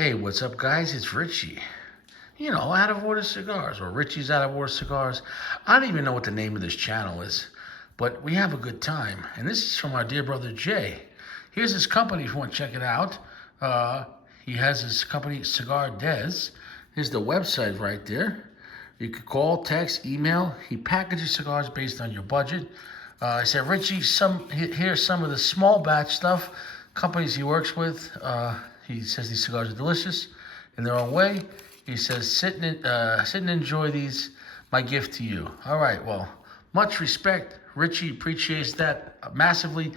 Hey, what's up, guys? It's Richie. Out of order cigars, or Richie's out of order cigars. I don't even know what the name of this channel is, but we have a good time. And this is from our dear brother Jay. Here's his company if you want to check it out. He has his company, Cigar Des. Here's the website right there. You could call, text, email. He packages cigars based on your budget. I said, Richie, here's some of the small batch stuff, companies he works with. He says these cigars are delicious in their own way. He says, sit and enjoy these, my gift to you. All right, well, much respect. Richie appreciates that massively.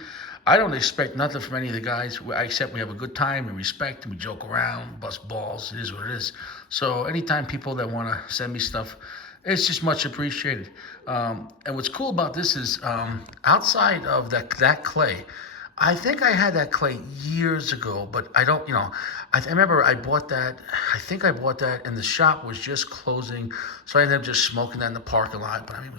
I don't expect nothing from any of the guys, except we have a good time and respect, and we joke around, bust balls. It is what it is. So anytime people that want to send me stuff, it's just much appreciated. And what's cool about this is outside of that clay, I think I had that clay years ago, but I don't, I remember I bought that, I think I bought that, and the shop was just closing, so I ended up just smoking that in the parking lot. But I mean,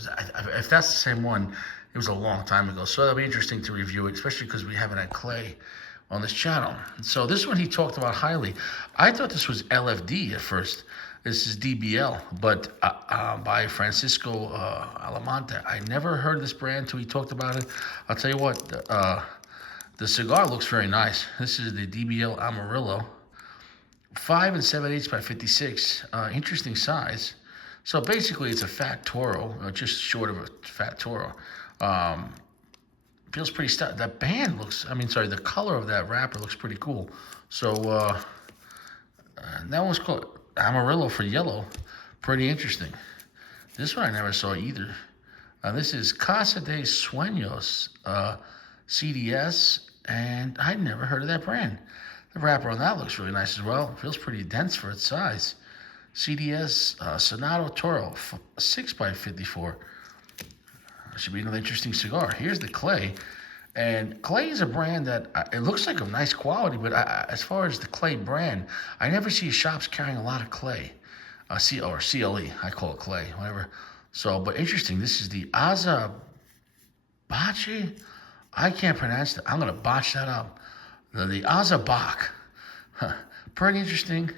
if that's the same one, it was a long time ago, so that'll be interesting to review it, especially because we haven't had clay on this channel. So this one he talked about highly. I thought this was LFD at first. This is DBL, but by Francisco Alamonte. I never heard of this brand until he talked about it. I'll tell you what, the cigar looks very nice. This is the DBL Amarillo. 5 7/8 by 56. Interesting size. So basically it's a fat Toro, just short of a fat Toro. Feels pretty stout. That band looks, the color of that wrapper looks pretty cool. So that one's called Amarillo for yellow. Pretty interesting. This one I never saw either. This is Casa de Sueños CDS, and I'd never heard of that brand. The wrapper on that looks really nice as well. It feels pretty dense for its size. CDS Sonato Toro 6 by 54. Should be another interesting cigar. Here's the clay. And clay is a brand that it looks like a nice quality, but as far as the clay brand, I never see shops carrying a lot of clay. Or CLE, I call it clay, whatever. So, but interesting. This is the Azabache. I can't pronounce it. I'm going to botch that up. The Azabak. Pretty interesting.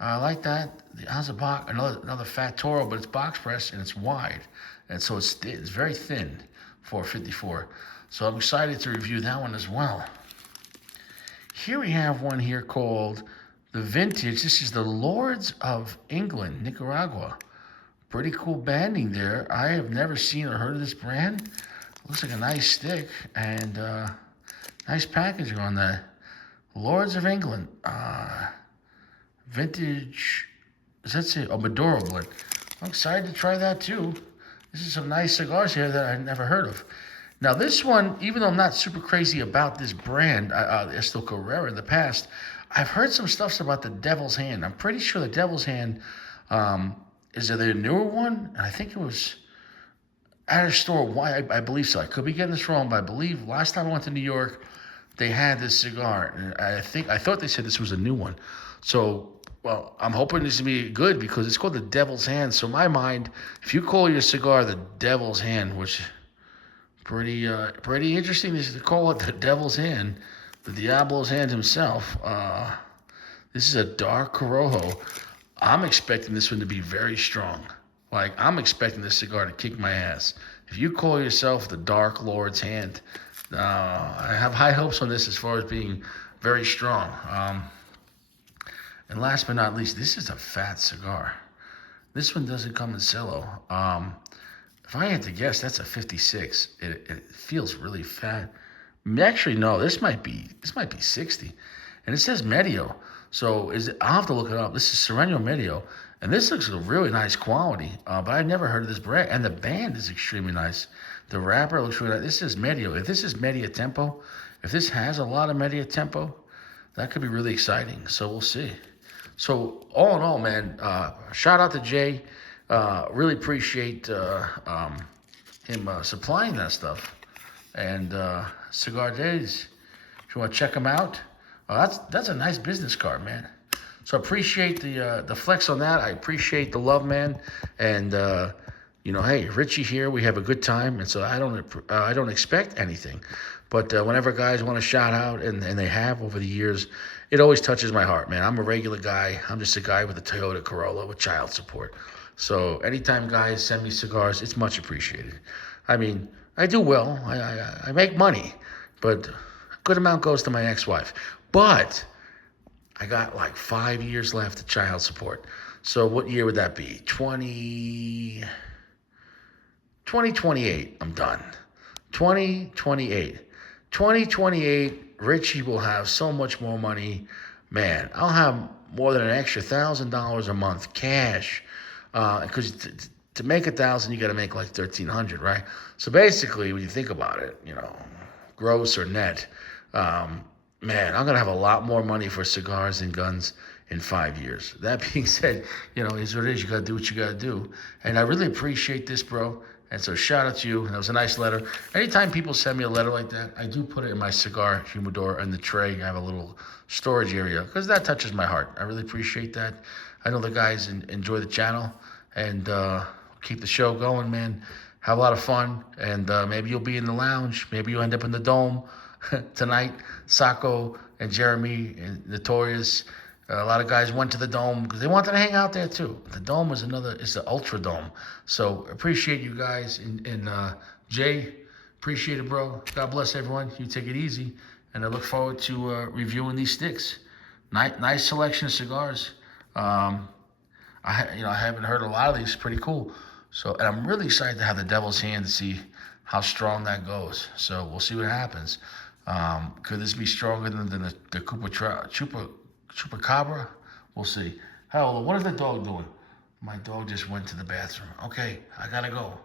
I like that. The Azabak, another fat Toro, but it's box press and it's wide. And so it's very thin for 54. So I'm excited to review that one as well. Here we have one here called the Vintage. This is the Lords of England, Nicaragua. Pretty cool banding there. I have never seen or heard of this brand. Looks like a nice stick and nice packaging on that. Lords of England. Vintage. Does that say? Oh, Maduro blend. I'm excited to try that too. This is some nice cigars here that I've never heard of. Now this one, even though I'm not super crazy about this brand, Estilo Carrera in the past, I've heard some stuff about the Devil's Hand. I'm pretty sure the Devil's Hand is the newer one. And I think it was at a store. Why? I believe so. I could be getting this wrong, but I believe last time I went to New York, they had this cigar. And I thought they said this was a new one. So, well, I'm hoping this will be good because it's called the Devil's Hand. So in my mind, if you call your cigar the Devil's Hand, which pretty interesting to call it the Devil's Hand, the Diablo's Hand himself. This is a dark Corojo. I'm expecting this one to be very strong. Like, I'm expecting this cigar to kick my ass. If you call yourself the Dark Lord's Hand, I have high hopes on this as far as being very strong. And last but not least, this is a fat cigar. This one doesn't come in cello. If I had to guess, that's a 56. It feels really fat. Actually, no, this might be 60. And it says Medio. So I'll have to look it up. This is Sereno Medio. And this looks like a really nice quality. But I've never heard of this brand. And the band is extremely nice. The wrapper looks really nice. This is Medio. If this is Media Tempo, if this has a lot of Media Tempo, that could be really exciting. So we'll see. So all in all, man, shout out to Jay. Really appreciate him supplying that stuff. And Cigar Days, if you want to check them out, that's a nice business card, man. So I appreciate the flex on that. I appreciate the love, man. And hey, Richie here. We have a good time, and so I don't expect anything. But whenever guys want to shout out, and they have over the years, it always touches my heart, man. I'm a regular guy. I'm just a guy with a Toyota Corolla with child support. So anytime guys send me cigars, it's much appreciated. I mean, I do well. I make money, but a good amount goes to my ex-wife. But I got like 5 years left of child support. So what year would that be? 2028, I'm done. 2028. 2028, Richie will have so much more money. Man, I'll have more than an extra $1,000 a month cash. Because to make 1,000, you got to make like 1,300, right? So basically, when you think about it, gross or net, man, I'm gonna have a lot more money for cigars and guns in 5 years. That being said, is what it is. You gotta do what you gotta do, and I really appreciate this, bro. And so shout out to you. That was a nice letter. Anytime people send me a letter like that, I do put it in my cigar humidor in the tray. I have a little storage area because that touches my heart. I really appreciate that. I know the guys enjoy the channel and keep the show going, man. Have a lot of fun, and maybe you'll be in the lounge. Maybe you'll end up in the Dome tonight. Sacco and Jeremy and Notorious. A lot of guys went to the Dome because they wanted to hang out there too. The Dome is the Ultra Dome. So appreciate you guys. And Jay, appreciate it, bro. God bless everyone. You take it easy. And I look forward to reviewing these sticks. Nice selection of cigars. I haven't heard a lot of these. Pretty cool. So, and I'm really excited to have the Devil's Hand to see how strong that goes. So we'll see what happens. Could this be stronger than the Chupacabra? We'll see. Hell, what is the dog doing? My dog just went to the bathroom. Okay, I gotta go.